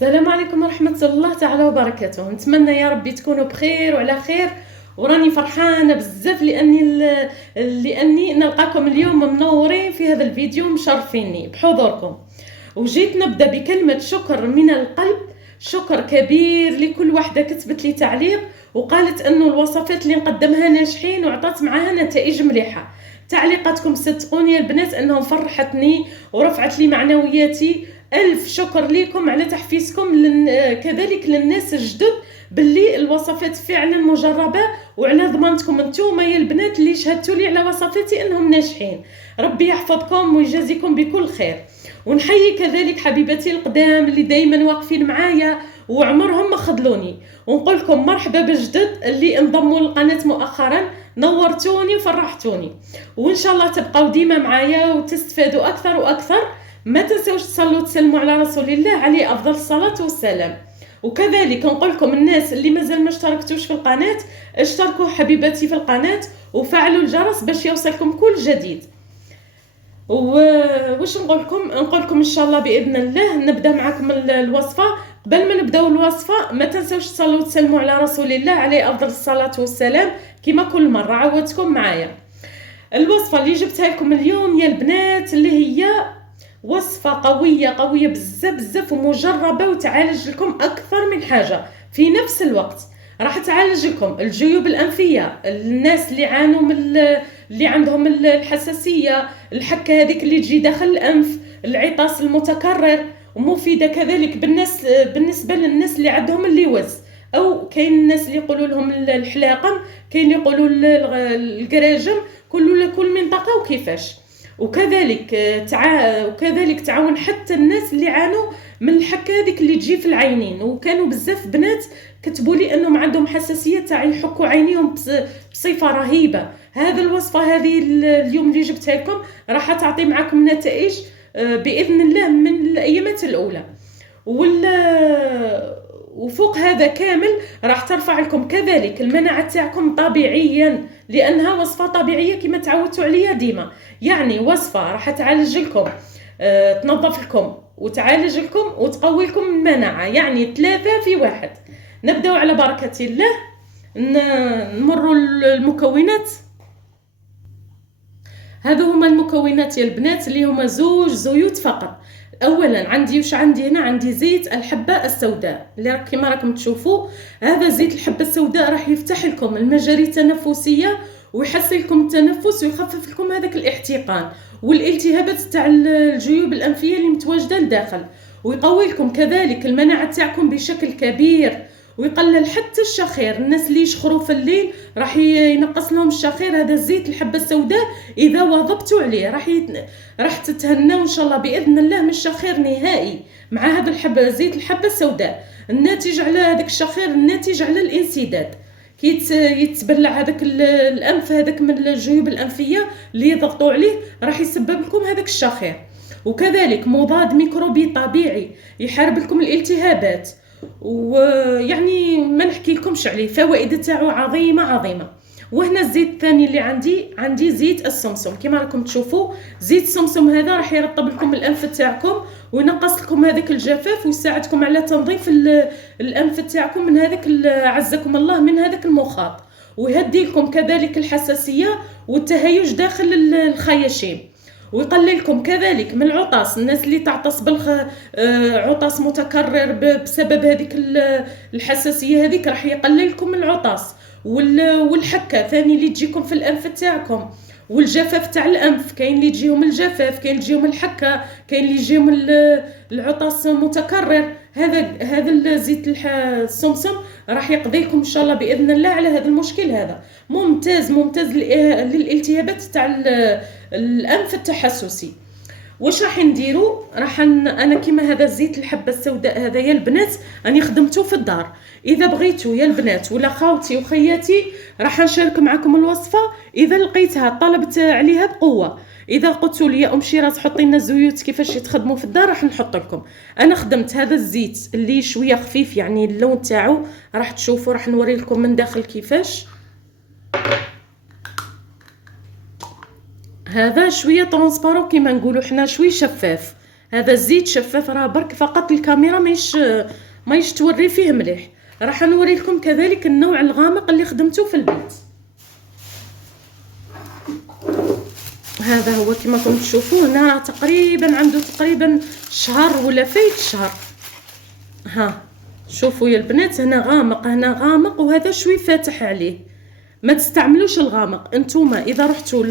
السلام عليكم ورحمة الله تعالى وبركاته. نتمنى يا ربي تكونوا بخير وعلى خير، وراني فرحانة بزاف لأني نلقاكم اليوم منورين في هذا الفيديو، مشرفيني بحضوركم. وجيت نبدأ بكلمة شكر من القلب، شكر كبير لكل واحدة كتبت لي تعليق وقالت أنه الوصفات اللي نقدمها ناجحين وعطات معاها نتائج مليحة. تعليقاتكم صدقوني يا البنات أنهم فرحتني ورفعت لي معنوياتي. ألف شكر لكم على تحفيزكم كذلك للناس الجدد باللي الوصفات فعلا مجربة، وعلى ضمانتكم انتوما يا البنات اللي شهدتوا لي على وصفاتي انهم ناجحين. ربي يحفظكم ويجازيكم بكل خير. ونحيي كذلك حبيباتي القدام اللي دايما واقفين معايا وعمرهم ما خذلوني، ونقول لكم مرحبا بالجدد اللي انضموا للقناة مؤخرا. نورتوني وفرحتوني، وان شاء الله تبقوا ديما معايا وتستفادوا اكثر واكثر. ما تنسوش تصلوا وتسلموا على رسول الله عليه افضل الصلاه والسلام. وكذلك نقول لكم الناس اللي مازال ما اشتركتوش في القناه، اشتركوا حبيباتي في القناه وفعلوا الجرس باش يوصلكم كل جديد. واش نقول لكم ان شاء الله باذن الله نبدا معكم الوصفه. قبل ما نبداو الوصفه ما تنسوش تصلوا وتسلموا على رسول الله عليه افضل الصلاه والسلام. كما كل مره عودتكم معايا. الوصفه اللي جبتها لكم اليوم يا البنات اللي هي وصفة قوية بزاف ومجربة، وتعالج لكم أكثر من حاجة في نفس الوقت. راح تعالج لكم الجيوب الأنفية، الناس اللي عانوا من اللي عندهم الحساسية، الحكة هذيك اللي تجي داخل الأنف، العطاس المتكرر. ومفيدة كذلك بالنسبة للناس اللي عندهم اللوز، أو كاين الناس اللي يقولوا لهم الحلاقم، كاين اللي يقولوا القراجم، كل منطقة وكيفاش. وكذلك تعاون حتى الناس اللي عانوا من الحكه هذيك اللي تجي في العينين. وكانوا بزاف بنات كتبوا لي انهم عندهم حساسيه تاع يحكوا عينيهم بصفه رهيبه. هذه الوصفه هذه اليوم اللي جبتها لكم راح تعطي معكم نتائج باذن الله من الايامات الاولى. وفوق هذا كامل راح ترفع لكم كذلك المناعه تاعكم طبيعيا، لانها وصفه طبيعيه كما تعودتوا عليها ديما. يعني وصفه راح تعالج لكم، تنظف لكم وتعالج لكم وتقوي لكم المناعه، يعني 3 في 1. نبداو على بركه الله. نمروا المكونات. هذو هما المكونات يا البنات اللي هما 2 زيوت فقط. اولا عندي هنا عندي زيت الحبه السوداء اللي كما راكم تشوفوا. هذا زيت الحبه السوداء راح يفتح لكم المجاري التنفسيه ويحسن لكم التنفس ويخفف لكم هذاك الاحتقان والالتهابات تاع الجيوب الانفيه اللي متواجده لداخل، ويقوي لكم كذلك المناعه تاعكم بشكل كبير، ويقلل حتى الشخير. الناس اللي يشخروا في الليل راح ينقص لهم الشخير. هذا الزيت الحبه السوداء اذا واظبتوا عليه راح تتهنوا ان شاء الله باذن الله من الشخير نهائي. مع هذا زيت الحبه السوداء الناتج على هذاك الشخير، الناتج على الانسداد كي يتبلع هذاك الانف هذاك من الجيوب الانفيه اللي يضغطوا عليه راح يسبب لكم هذاك الشخير. وكذلك مضاد ميكروبي طبيعي يحارب لكم الالتهابات، ويعني ما نحكي لكمش عليه، فوائد تاعو عظيمه. وهنا الزيت الثاني اللي عندي زيت السمسم. كما راكم تشوفوا زيت السمسم هذا راح يرطب لكم الانف تاعكم وينقص لكم هذاك الجفاف ويساعدكم على تنظيف الانف تاعكم من هذاك عزكم الله من هذاك المخاط، ويهدي لكم كذلك الحساسيه والتهيج داخل الخياشيم، ويقلل لكم كذلك من العطاس. الناس اللي تعطس عطاس متكرر بسبب هذيك الحساسيه هذيك راح يقلل لكم من العطاس والحكه ثاني اللي تجيكم في الانف تاعكم، والجفاف تاع الانف. كاين اللي تجيهم الجفاف، كاين اللي تجيهم الحكه، كاين اللي يجيهم العطاس متكرر. هذا الزيت السمسم راح يقضي لكم ان شاء الله باذن الله على هذا المشكل. هذا ممتاز للالتهابات تاع الانف التحسسي. واش راح نديرو؟ انا كيما هذا الزيت الحبه السوداء هذا يا البنات راني خدمته في الدار. اذا بغيتوا يا البنات ولا خاوتي وخياتي راح نشارك معكم الوصفه. اذا لقيتها طلبت عليها بقوه، اذا قلتوا لي ام شيراز حطي لنا الزيوت كيفاش يتخدموا في الدار راح نحط لكم. انا خدمت هذا الزيت اللي شويه خفيف، يعني اللون تاعو راح تشوفوا، راح نوري لكم من داخل كيفاش. هذا شويه ترونسبارو كيما نقولوا حنا، شويه شفاف. هذا الزيت شفاف، راه برك فقط الكاميرا مايش توري فيه مليح. راح نوري لكم كذلك النوع الغامق اللي خدمته في البيت. هذا هو كما راكم تشوفوه هنا، تقريبا عنده تقريبا شهر ولا فايت شهر. ها شوفوا يا البنات، هنا غامق هنا غامق، وهذا شوي فاتح عليه. ما تستعملوش الغامق انتوما اذا رحتوا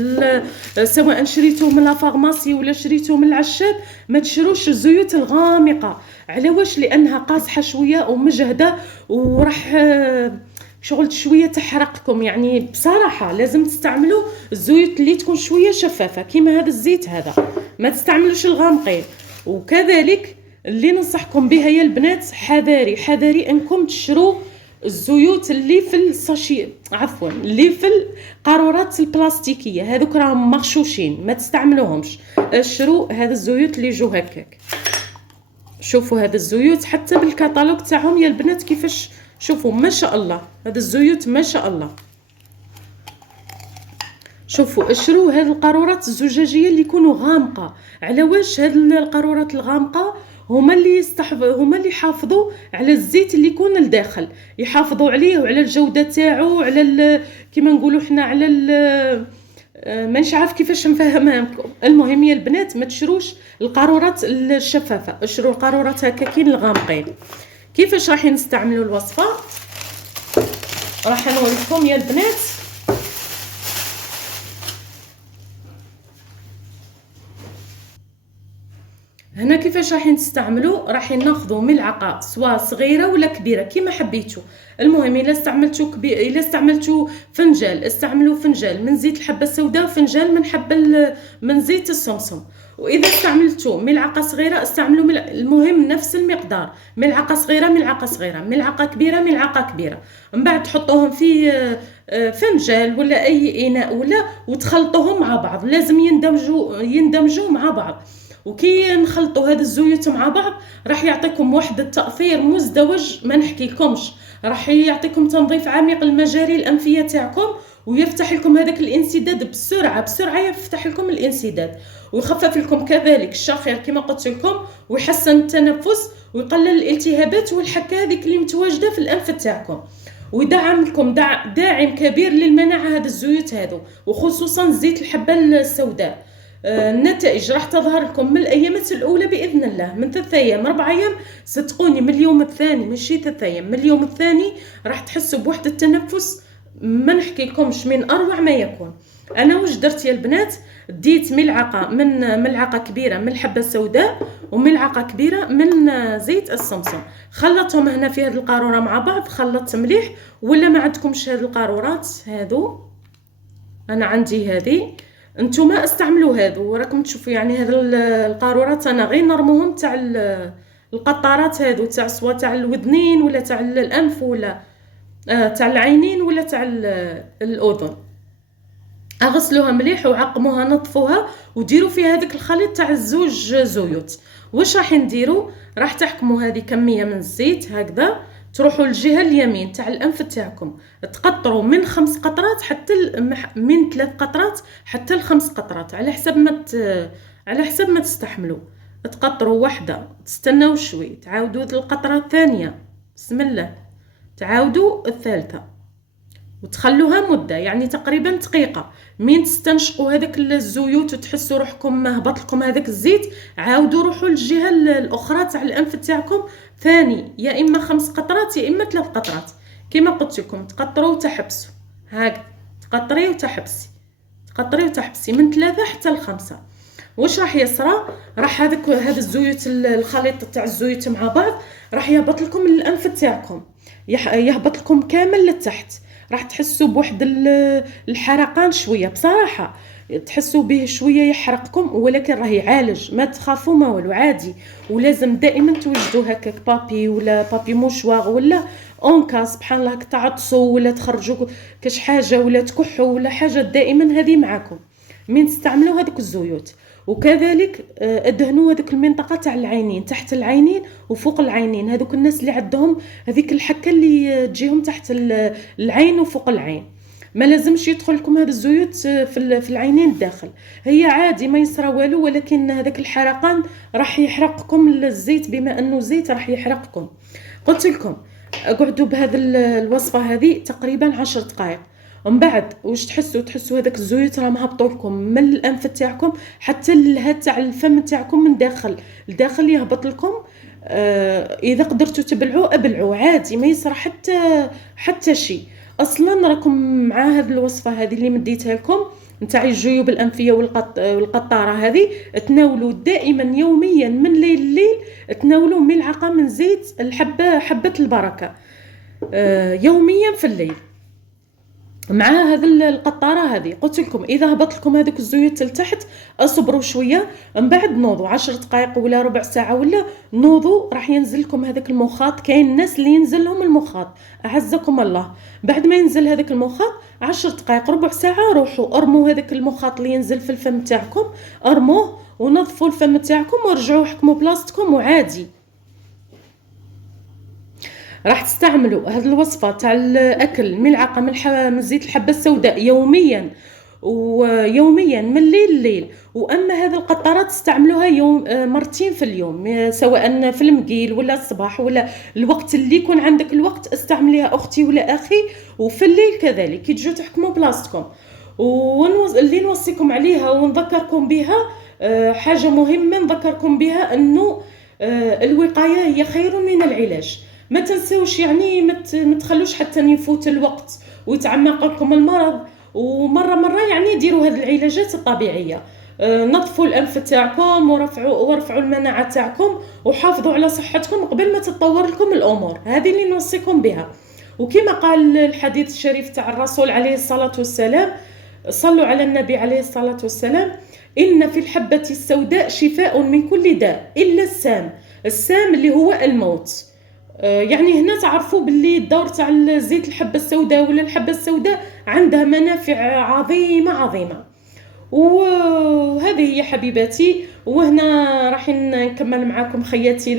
سواء شريتوه من لا فارماسي ولا شريتوه من العشاب، ما تشروش الزيوت الغامقه. على واش؟ لانها قاصحه شويه ومجهده، وراح شغل شويه تحرقكم. يعني بصراحه لازم تستعملوا الزيوت اللي تكون شويه شفافه كيما هذا الزيت هذا، ما تستعملوش الغامقين. وكذلك اللي ننصحكم بها يا البنات، حذاري حذاري انكم تشروا الزيوت اللي في الساشي، عفوا اللي في القارورات البلاستيكيه، هذوك راهم مغشوشين ما تستعملوهمش. اشروا هذا الزيوت اللي يجوا هكاك. شوفوا هذا الزيوت حتى بالكتالوج تاعهم يا البنات كيفاش، شوفوا ما شاء الله هذا الزيوت ما شاء الله. شوفوا اشروا هذه القارورات الزجاجيه اللي يكونوا غامقه. على واش؟ هذه القارورات الغامقه هما اللي يحافظوا على الزيت اللي يكون لداخل، يحافظوا عليه وعلى الجوده تاعو، على كيما نقولوا حنا على مانيش عارف كيفاش نفهمها لكم. المهم يا البنات ما تشروش القارورات الشفافه، اشروا القارورات هكاكين الغامقين. كيفاش راح نستعملوا الوصفه؟ راح نوريكم يا البنات. هنا كيفاش راح نستعملوا، راح ناخذوا ملعقه سواء صغيره ولا كبيره كيما حبيتوا. المهم الا استعملتوا الا استعملتوا فنجال، استعملوا فنجال من زيت الحبه السوداء وفنجال من زيت السمسم. واذا استعملتوا ملعقه صغيره استعملوا المهم نفس المقدار، ملعقه صغيره ملعقه صغيره، ملعقه كبيره ملعقه كبيره. من بعد تحطوهم في فنجال ولا اي اناء وتخلطوهم مع بعض. لازم يندمجوا مع بعض. وكي نخلطوا هذا الزيوت مع بعض راح يعطيكم واحد التأثير مزدوج ما نحكيلكمش. راح يعطيكم تنظيف عميق المجاري الأنفية تاعكم، ويفتح لكم هذاك الانسداد بسرعة يفتح لكم الانسداد، ويخفف لكم كذلك الشخير كما قلت لكم، ويحسن التنفس ويقلل الالتهابات والحكة هذيك اللي متواجدة في الأنف تاعكم، ويدعم لكم داعم كبير للمناعة هذا الزيوت هذو، وخصوصا زيت الحبة السوداء. النتائج راح تظهر لكم من الايامات الاولى باذن الله، من 3 ايام 4 ايام صدقوني، من اليوم الثاني ماشي 3 ايام، من اليوم الثاني راح تحسوا بوحده التنفس ما نحكي لكمش من اروع ما يكون. انا واش درت يا البنات؟ ديت ملعقه كبيره من الحبه السوداء وملعقه كبيره من زيت السمسم، خلطتهم هنا في هذه القاروره مع بعض، خلطت مليح. ولا ما عندكمش هذه القارورات هذو، انا عندي هذه، انتوما استعملوا هذو راكم تشوفوا. يعني هذه القارورات انا غير نرموهم تاع القطارات هذو، تاع سوا تاع الودنين ولا تاع الانف ولا تاع العينين ولا تاع الاذن. اغسلوها مليح وعقموها نظفوها وديروا فيها هذاك الخليط تاع الزوج زيوت. واش راح نديروا؟ راح تحكموا هذه كميه من الزيت هكذا، تروحوا للجهه اليمين تاع الانف تاعكم، تقطروا من 5 قطرات حتى من 3 قطرات حتى ل5 قطرات على حسب ما تستحملوا. تقطروا واحده، تستناو شوي، تعاودوا القطره الثانيه، بسم الله، تعاودوا الثالثه، وتخلوها مده يعني تقريبا دقيقه. من تستنشقوا هذاك الزيوت وتحسوا روحكم هبط لكم هذاك الزيت، عاودوا روحوا للجهه الاخرى تاع الانف تاعكم ثاني، يا اما 5 قطرات يا اما 3 قطرات كما قلت لكم. تقطروا وتحبسوا هكذا، تقطري وتحبسي، تقطري وتحبسي من 3 حتى ل5. واش راح يصرى؟ راح هذا الزيوت، الخليط تاع الزيوت مع بعض راح يهبط لكم الانف تاعكم، يهبط لكم كامل لتحت. راح تحسوا بواحد الحرقان شويه، بصراحه تحسوا به شويه يحرقكم، ولكن راه يعالج، ما تخافوا ما والو، عادي. ولازم دائما توجدوا هكاك بابي ولا بابي موشواغ ولا اونكا سبحان الله تعطسوا ولا تخرجوا كاش حاجه ولا تكحوا ولا حاجه، دائما هذه معكم من تستعملوا هذوك الزيوت. وكذلك ادهنوا هذيك المنطقه تاع العينين، تحت العينين وفوق العينين، هذوك الناس اللي عندهم هذيك الحكه اللي تجيهم تحت العين وفوق العين، ما لازمش يدخل لكم هذا الزيوت في العينين الداخل. هي عادي ما يصرى والو، ولكن هذاك الحرقان راح يحرقكم الزيت، بما انه زيت راح يحرقكم. قلت لكم اقعدوا بهذا الوصفه هذه تقريبا 10 دقائق، ومن بعد واش تحسوا هذاك الزيوت راهم هبطوا لكم من الانف تاعكم حتى الهاد تاع الفم تاعكم من داخل لداخل يهبط لكم. اذا قدرتوا تبلعوا ابلعوا عادي، ما يصرى حتى شيء. اصلا راكم مع هذه الوصفه هذه اللي مديتها لكم نتاع الجيوب الانفيه والقطاره هذه، تناولوا دائما يوميا من ليل الليل، تناولوا ملعقه من زيت حبه البركه يوميا في الليل مع هذا القطاره هذه. قلت لكم اذا هبط لكم هذوك الزيوت لتحت اصبروا شويه، من بعد نوضوا 10 دقائق ولا ربع ساعه ولا نوضوا، راح ينزل لكم هذاك المخاط. كاين الناس اللي ينزل لهم المخاط اعزكم الله، بعد ما ينزل هذاك المخاط 10 دقائق ربع ساعه روحوا ارموا هذاك المخاط اللي ينزل في الفم تاعكم، ارموه ونظفوا الفم تاعكم ورجعوا حكموا بلاصتكم وعادي. راح تستعملوا هذه الوصفه تاع الاكل ملعقه من زيت الحبه السوداء يوميا، ويوميا من الليل. واما هذه القطرات تستعملوها يوم مرتين في اليوم، سواء في المقيل ولا الصباح ولا الوقت اللي يكون عندك الوقت استعمليها اختي ولا اخي، وفي الليل كذلك كي تجوا تحكموا بلاصتكم. واللي نوصيكم عليها ونذكركم بها حاجه مهمه نذكركم بها، انه الوقايه هي خير من العلاج. ما تنسوش يعني ما تخلوش حتى يفوت الوقت ويتعمق لكم المرض، ومره يعني ديروا هذه العلاجات الطبيعيه. نظفوا الانف تاعكم ورفعوا المناعه تاعكم، وحافظوا على صحتكم قبل ما تتطور لكم الامور. هذه اللي نوصيكم بها. وكما قال الحديث الشريف تاع الرسول عليه الصلاه والسلام، صلوا على النبي عليه الصلاه والسلام: ان في الحبه السوداء شفاء من كل داء الا السام اللي هو الموت. يعني هنا تعرفوا باللي الدور تاع زيت الحبه السوداء ولا الحبه السوداء عندها منافع عظيمه. وهذه هي حبيباتي، وهنا راح نكمل معكم خياتي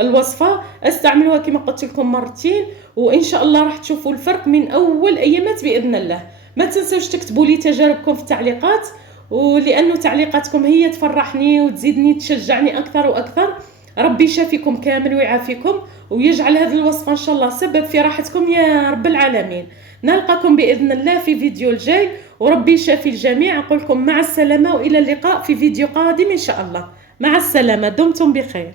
الوصفه. استعملوها كما قلت لكم مرتين، وان شاء الله راح تشوفوا الفرق من اول ايامات باذن الله. ما تنسوش تكتبوا لي تجاربكم في التعليقات، ولانه تعليقاتكم هي تفرحني وتزيدني تشجعني اكثر واكثر. ربي يشافيكم كامل ويعافيكم، ويجعل هذه الوصفة إن شاء الله سبب في راحتكم يا رب العالمين. نلقاكم بإذن الله في فيديو الجاي، وربي يشافي الجميع. أقول لكم مع السلامة، وإلى اللقاء في فيديو قادم إن شاء الله. مع السلامة، دمتم بخير.